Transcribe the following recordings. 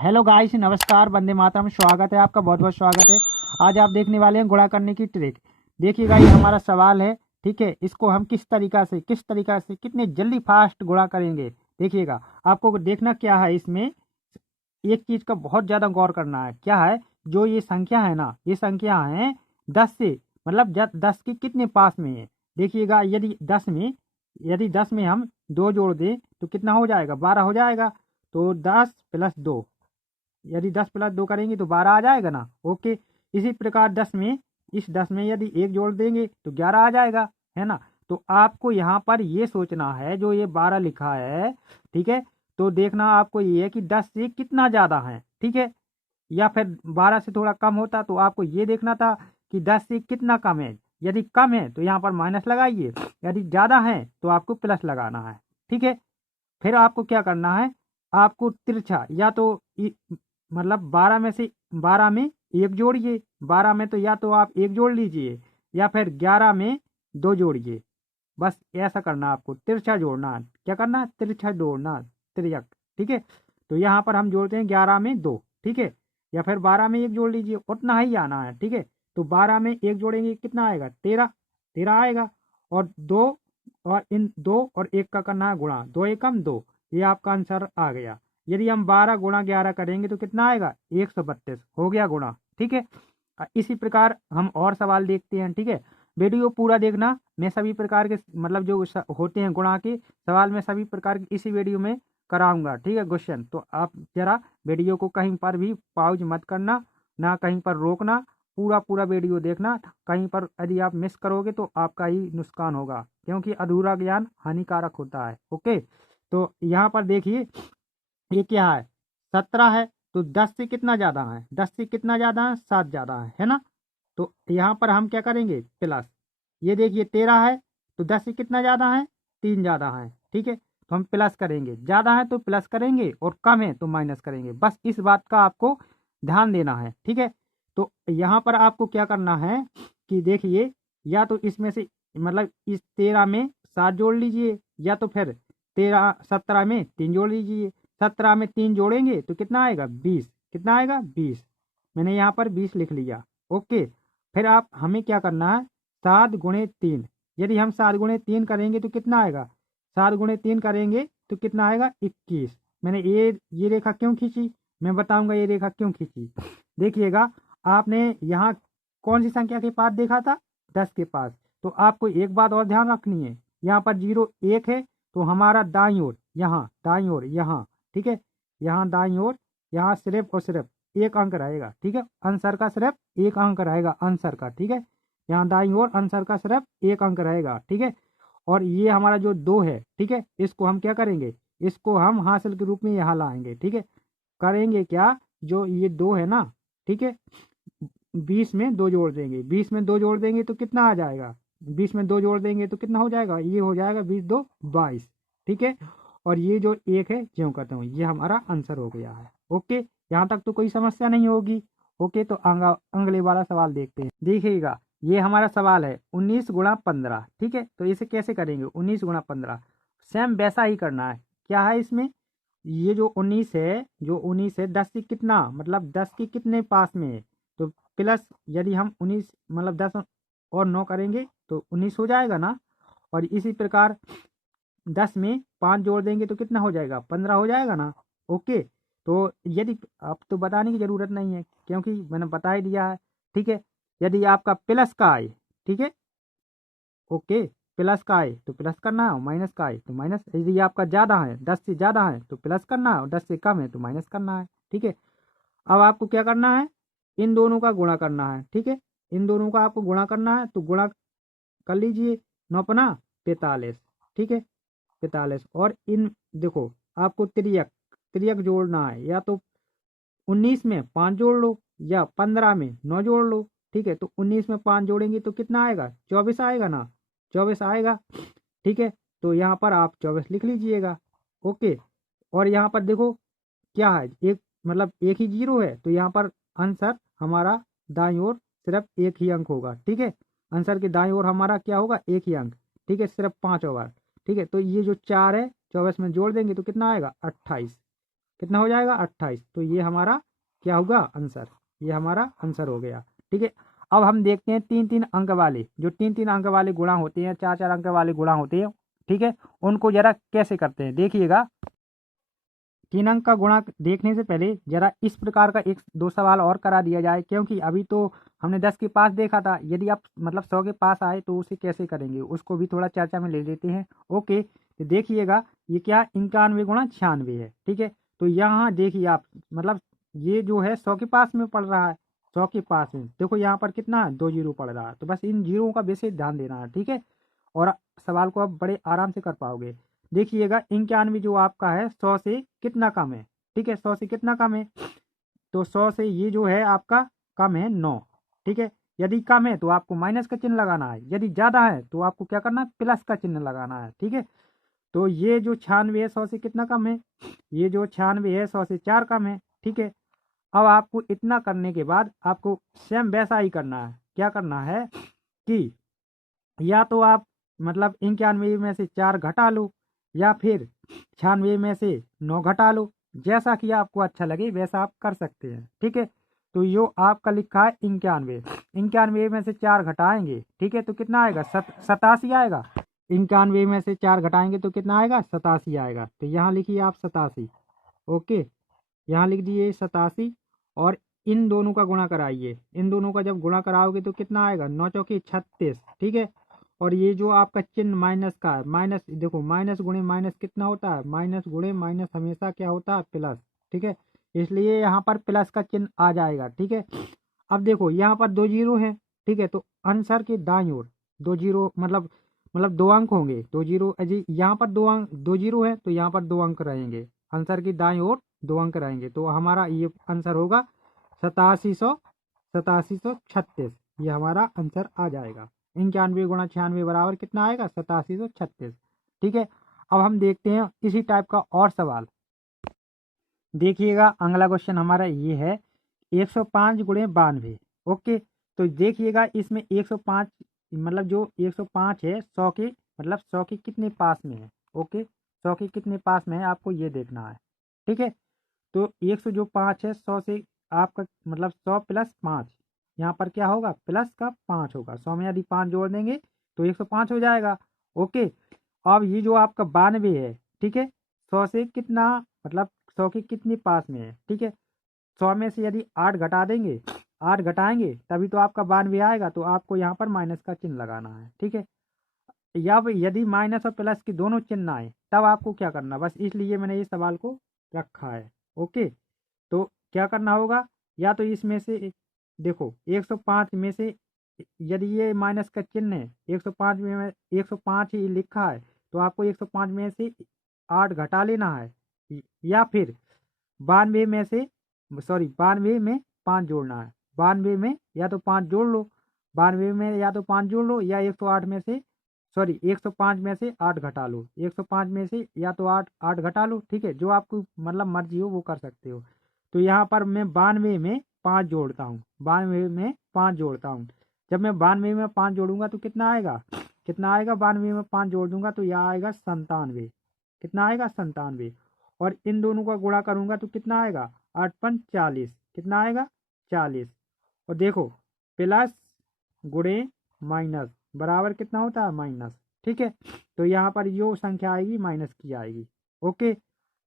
Hello guys, नमस्कार, वंदे मातरम। स्वागत है आपका, बहुत बहुत स्वागत है। आज आप देखने वाले हैं गुणा करने की ट्रिक। देखिएगा, ये हमारा सवाल है, ठीक है। इसको हम किस तरीका से कितने जल्दी फास्ट गुणा करेंगे। देखिएगा, आपको देखना क्या है इसमें। एक चीज का बहुत ज्यादा गौर करना है। क्या है, जो ये संख्या है ना, ये संख्या है 10 से, मतलब 10 के कितने पास में है। देखिएगा, यदि 10 में हम 2 जोड़ दें तो कितना हो जाएगा, 12 हो जाएगा। तो 10 + 2, यदि 10 + 2 करेंगे तो 12 आ जाएगा ना। ओके। इसी प्रकार 10 में यदि 1 जोड़ देंगे तो 11 आ जाएगा, है ना। तो आपको यहाँ पर ये सोचना है, जो ये 12 लिखा है, ठीक है। तो देखना आपको ये है कि 10 से कितना ज्यादा है, ठीक है। या फिर 12 से थोड़ा कम होता तो आपको ये देखना था कि 10 से कितना कम है। यदि कम है तो यहाँ पर माइनस लगाइए, यदि ज्यादा है तो आपको प्लस लगाना है, ठीक है। फिर आपको क्या करना है, आपको तिरछा या तो मतलब 12 में 1 जोड़िए। 12 में तो या तो आप 1 जोड़ लीजिए, या फिर 11 में 2 जोड़िए। बस ऐसा करना, आपको तिरछा जोड़ना है। क्या करना है, तिरछा जोड़ना, तिर्यक, ठीक है। तो यहाँ पर हम जोड़ते हैं 11 में 2, ठीक है। या फिर 12 में 1 जोड़ लीजिए, उतना ही आना है, ठीक है। तो 12 में 1 जोड़ेंगे कितना आएगा, 13, 13 आएगा। और 2, और इन 2 और 1 का करना है गुणा, 2 एकम 2, ये आपका आंसर आ गया। यदि हम 12 गुणा 11 करेंगे तो कितना आएगा, 132 हो गया गुणा, ठीक है। इसी प्रकार हम और सवाल देखते हैं, ठीक है। वीडियो पूरा देखना। मैं सभी प्रकार के मतलब जो होते हैं गुणा के सवाल, में सभी प्रकार के इसी वीडियो में कराऊंगा, ठीक है, क्वेश्चन। तो आप जरा वीडियो को कहीं पर भी पॉज मत करना, ना कहीं पर रोकना। पूरा पूरा वीडियो देखना। कहीं पर यदि आप मिस करोगे तो आपका ही नुकसान होगा, क्योंकि अधूरा ज्ञान हानिकारक होता है। ओके। तो यहाँ पर देखिए, ये क्या है, 17 है। तो 10 से कितना ज्यादा है, 10 से कितना ज्यादा है, 7 ज्यादा है ना। तो यहाँ पर हम क्या करेंगे, प्लस। ये देखिए 13 है, तो 10 से कितना ज्यादा है, 3 ज्यादा है, ठीक है। तो हम प्लस करेंगे, ज्यादा है तो प्लस करेंगे और कम है तो माइनस करेंगे। बस इस बात का आपको ध्यान देना है, ठीक है। तो यहाँ पर आपको क्या करना है कि देखिए, या तो इसमें से मतलब इस 13 में 7 जोड़ लीजिए, या तो फिर 17 में 3 जोड़ लीजिए। 17 में 3 जोड़ेंगे तो कितना आएगा, 20। कितना आएगा, 20। मैंने यहाँ पर 20 लिख लिया। ओके। फिर आप हमें क्या करना है, 7 × 3। यदि हम 7 × 3 करेंगे तो कितना आएगा, 7 × 3 करेंगे तो कितना आएगा, 21। मैंने ये रेखा क्यों खींची, मैं बताऊंगा ये रेखा क्यों खींची। देखिएगा, आपने यहाँ कौन सी संख्या के पास देखा था, 10 के पास। तो आपको एक बात और ध्यान रखनी है, यहाँ पर 0 1 है, तो हमारा दाईं ओर, यहाँ दाईं ओर, यहाँ, ठीक है, यहाँ दाईं ओर, यहाँ सिर्फ और सिर्फ एक अंक रहेगा, ठीक है। आंसर का सिर्फ एक अंक रहेगा, आंसर का, ठीक है। यहाँ दाईं ओर आंसर का सिर्फ एक अंक रहेगा, ठीक है। और ये हमारा जो 2 है, ठीक है, इसको हम क्या करेंगे, इसको हम हासिल के रूप में यहाँ लाएंगे, ठीक है। करेंगे क्या, जो ये 2 है ना, ठीक है, 20 में 2 जोड़ देंगे। 20 में 2 जोड़ देंगे तो कितना आ जाएगा, 20 में 2 जोड़ देंगे तो कितना हो जाएगा, ये हो जाएगा 20 2 22, ठीक है। और ये जो एक है, ज्यों करता हूँ, ये हमारा आंसर हो गया है। ओके। यहाँ तक तो कोई समस्या नहीं होगी। ओके। तो अगले वाला सवाल देखते हैं। देखिएगा, ये हमारा सवाल है 19 × 15, ठीक है। तो इसे कैसे करेंगे, 19 × 15 सेम वैसा ही करना है। क्या है इसमें, ये जो 19 है 10 से कितना, मतलब 10 के कितने पास में है, तो प्लस। यदि हम 19 मतलब 10 और 9 करेंगे तो 19 हो जाएगा ना। और इसी प्रकार 10 में 5 जोड़ देंगे तो कितना हो जाएगा, 15 हो जाएगा ना। ओके। तो यदि, अब तो बताने की जरूरत नहीं है क्योंकि मैंने बता ही दिया है, ठीक है। यदि आपका प्लस का आए, ठीक है, ओके, प्लस का आए तो प्लस करना है, और माइनस का आए तो माइनस। यदि आपका ज़्यादा है, 10 से ज़्यादा है तो प्लस करना है, और 10 से कम है तो माइनस करना है, ठीक है। अब आपको क्या करना है, इन दोनों का गुणा करना है, ठीक है। इन दोनों का आपको गुणा करना है, तो गुणा कर लीजिए। 9 × 45, ठीक है, 45। और इन देखो, आपको तिर्यक तिर्यक जोड़ना है, या तो 19 में 5 जोड़ लो, या 15 में 9 जोड़ लो, ठीक है। तो 19 में 5 जोड़ेंगे तो कितना आएगा, 24 आएगा ना, 24 आएगा, ठीक है। तो यहाँ पर आप 24 लिख लीजिएगा। ओके। और यहाँ पर देखो, क्या है, एक मतलब एक ही जीरो है, तो यहाँ पर आंसर हमारा दाईं ओर सिर्फ एक ही अंक होगा, ठीक है। आंसर के दाईं ओर हमारा क्या होगा, एक ही अंक, ठीक है, सिर्फ 5 ओवर, ठीक है। तो ये जो 4 है 24 में जोड़ देंगे तो कितना आएगा, 28, कितना हो जाएगा 28। तो ये हमारा क्या होगा आंसर, ये हमारा आंसर हो गया। ठीक है, अब हम देखते हैं 3-3 अंक वाले, जो 3-3 अंक वाले गुणा होते हैं, 4-4 अंक वाले गुणा होते हैं, ठीक है, उनको जरा कैसे करते हैं देखिएगा। 3 अंक का गुणा देखने से पहले जरा इस प्रकार का 1-2 सवाल और करा दिया जाए, क्योंकि अभी तो हमने 10 के पास देखा था, यदि आप मतलब 100 के पास आए तो उसे कैसे करेंगे उसको भी थोड़ा चर्चा में ले लेते हैं। ओके, तो देखिएगा ये क्या 91 गुणा 96 है। ठीक है, तो यहाँ देखिए आप मतलब ये जो है 100 के पास में पड़ रहा है, 100 के पास में देखो यहाँ पर कितना है 2 जीरो पड़ रहा है, तो बस इन जीरो का बेसिक ध्यान देना है। ठीक है, और सवाल को आप बड़े आराम से कर पाओगे। देखिएगा 91 जो आपका है 100 से कितना कम है। ठीक है, 100 से कितना कम है, तो 100 से ये जो है आपका कम है 9। ठीक है, यदि कम है तो आपको माइनस का चिन्ह लगाना है, यदि ज़्यादा है तो आपको क्या करना है प्लस का चिन्ह लगाना है। ठीक है, तो ये जो 96 है 100 से कितना कम है, ये जो 96 है 100 से 4 कम है। ठीक है, अब आपको इतना करने के बाद आपको सेम वैसा ही करना है। क्या करना है कि या तो आप मतलब 91 में से 4 घटा लो, या फिर 96 में से 9 घटा लो, जैसा कि आपको अच्छा लगे वैसा आप कर सकते हैं। ठीक है, तो यो आपका लिखा है 91, 91 में से 4 घटाएंगे, ठीक है, तो कितना आएगा 87 आएगा। 91 में से 4 घटाएंगे तो कितना आएगा 87 आएगा। तो यहाँ लिखिए आप 87। ओके, यहाँ लिख दिए 87, और इन दोनों का गुणा कराइए। इन दोनों का जब गुणा कराओगे तो कितना आएगा 9 चौके 36। ठीक है, और ये जो आपका चिन्ह माइनस का है, माइनस देखो माइनस गुणे माइनस कितना होता है, माइनस गुणे माइनस हमेशा क्या होता है प्लस। ठीक है, इसलिए यहाँ पर प्लस का चिन्ह आ जाएगा। ठीक है, अब देखो यहाँ पर 2 जीरो है। ठीक है, तो आंसर के दाईं ओर 2 जीरो मतलब 2 अंक होंगे, 2 जीरो अजी यहाँ पर 2 अंक 2 जीरो है तो यहाँ पर 2 अंक रहेंगे, आंसर की दाईं ओर 2 अंक रहेंगे, तो हमारा ये आंसर होगा 8736। ये हमारा आंसर आ जाएगा। 91 गुणा 96 बराबर कितना आएगा 8736। ठीक है, अब हम देखते हैं इसी टाइप का और सवाल। देखिएगा अगला क्वेश्चन हमारा ये है 105 गुणे 92। ओके, तो देखिएगा इसमें 105 मतलब जो 105 है 100 के मतलब 100 के कितने पास में है। ओके, 100 के कितने पास में है आपको ये देखना है। ठीक है, तो 100 जो 5 है 100 से आपका मतलब 100 प्लस 5, यहाँ पर क्या होगा प्लस का 5 होगा, 100 में यदि 5 जोड़ देंगे तो 105 हो जाएगा। ओके, अब ये जो आपका 92 है, ठीक है, 100 से कितना मतलब 100 के कितने पास में है। ठीक है, 100 में से यदि 8 घटा देंगे, 8 घटाएंगे तभी तो आपका 92 आएगा, तो आपको यहाँ पर माइनस का चिन्ह लगाना है। ठीक है, या यदि माइनस और प्लस की दोनों चिन्ह आए तब आपको क्या करना, बस इसलिए मैंने ये सवाल को रखा है। ओके, तो क्या करना होगा, या तो इसमें से देखो 105 में से यदि ये माइनस का चिन्ह है 105 में 105 ही लिखा है तो आपको 105 में से 8 घटा लेना है, या फिर 92 में से 92 में 5 जोड़ना है। 92 में या तो 5 जोड़ लो, 92 में या तो 5 जोड़ लो, या 108 में से 105 में से 8 घटा लो, 105 में से या तो 8 घटा लो। ठीक है, जो आपको मतलब मर्जी हो वो कर सकते हो। तो यहाँ पर मैं 92 में 5 जोड़ता हूँ, 92 में 5 जोड़ता हूँ। जब मैं 92 में 5 जोड़ूंगा तो कितना आएगा, कितना आएगा 92 में 5 जोड़ दूंगा तो यह आएगा 97। कितना आएगा 97, और इन दोनों का गुणा करूंगा तो कितना आएगा 8 40, कितना आएगा 40। और देखो प्लस गुणे माइनस बराबर कितना होता है माइनस। ठीक है, तो यहाँ पर जो संख्या आएगी माइनस की आएगी। ओके,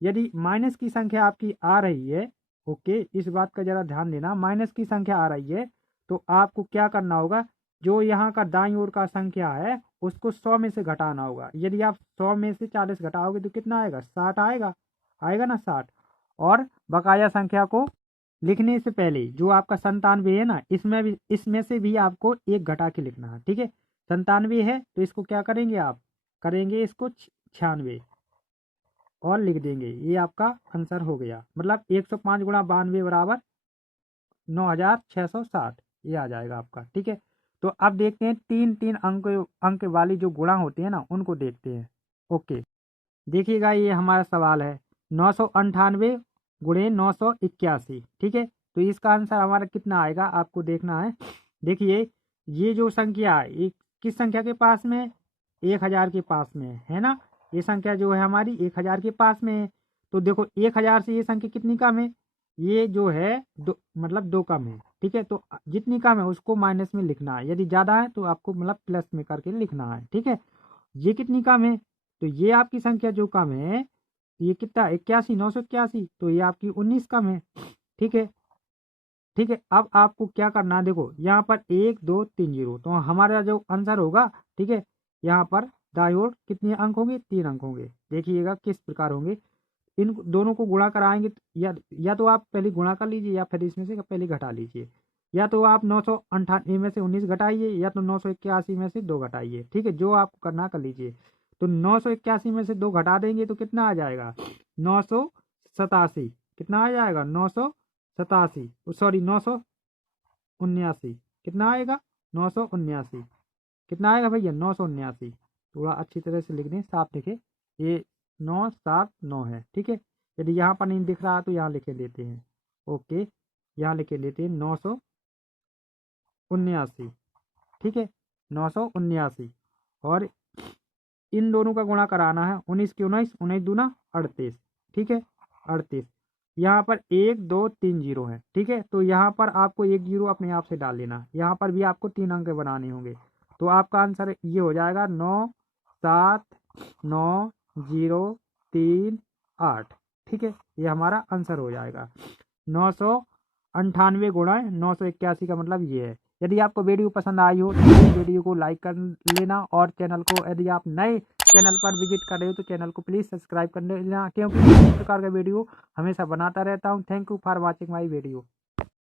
यदि माइनस की संख्या आपकी आ रही है, ओके इस बात का जरा ध्यान देना, माइनस की संख्या आ रही है तो आपको क्या करना होगा, जो यहाँ का दाईं ओर का संख्या है उसको 100 में से घटाना होगा। यदि आप 100 में से 40 घटाओगे तो कितना आएगा 60 आएगा, आएगा ना 60। और बकाया संख्या को लिखने से पहले जो आपका 97 है ना, इसमें से भी आपको एक घटा के लिखना है। ठीक है, 97 है तो इसको क्या करेंगे आप, करेंगे इसको 96 और लिख देंगे, ये आपका आंसर हो गया। मतलब 105 गुणा 92 बराबर 9660, ये आ जाएगा आपका। ठीक है, तो अब देखते हैं 3-3 अंक वाली जो गुणा होते हैं ना उनको देखते हैं। ओके, देखिएगा ये हमारा सवाल है 998 गुणे 981। ठीक है, तो इसका आंसर हमारा कितना आएगा आपको देखना है। देखिए ये जो संख्या है ये किस संख्या के पास में है, 1000 के पास में है ना, ये संख्या जो है हमारी 1000 के पास में है। तो देखो 1000 से ये संख्या कितनी कम है, ये जो है दो, मतलब 2 कम है, ठीक है। तो जितनी कम है उसको माइनस में लिखना है, यदि ज़्यादा है तो आपको मतलब प्लस में करके लिखना है, ठीक है। ये कितनी कम है, तो ये आपकी संख्या जो कम है, ये कितना 81, 981, तो ये आपकी 19 कम है, ठीक है। ठीक है, अब आपको क्या करना है, देखो यहाँ पर 1 2 3 0, तो हमारा जो आंसर होगा, ठीक है, यहाँ पर दाईं ओर कितने अंक होंगे, 3 अंक होंगे। देखिएगा किस प्रकार होंगे, इन दोनों को गुणा कराएंगे या तो आप पहले गुणा कर लीजिए या फिर इसमें से पहले घटा लीजिए, या तो आप 998 में से 19 घटाइए या तो 981 में से 2 घटाइए, ठीक है, जो आपको करना कर लीजिए। तो 981 में से 2 घटा देंगे तो कितना आ जाएगा, 987, कितना आ जाएगा 987, सॉरी 979, कितना आएगा 979, कितना आएगा भैया 979। थोड़ा अच्छी तरह से लिख दें, साफ लिखे, ये 979 है, ठीक है। यदि यहाँ पर नहीं दिख रहा तो यहाँ लिखे लेते हैं, ओके, यहाँ लिखे लेते हैं 979, ठीक है, 979। और इन दोनों का गुणा कराना है, 19 के 19, 19 दूना 38, ठीक है, 38। यहाँ पर 1 2 3 0 है, ठीक है। तो यहाँ पर आपको 1 0 अपने आप से डाल देना, यहाँ पर भी आपको 3 अंक बनाने होंगे। तो आपका आंसर ये हो जाएगा 9 7 9 0 3 8, ठीक है, ये हमारा आंसर हो जाएगा। 998 गुणा 981 का मतलब ये है। यदि आपको वीडियो पसंद आई हो तो इस वीडियो को लाइक कर लेना, और चैनल को, यदि आप नए चैनल पर विजिट कर रहे हो तो चैनल को प्लीज़ सब्सक्राइब कर लेना, क्योंकि इस प्रकार का वीडियो हमेशा बनाता रहता हूँ। Thank you for watching my video.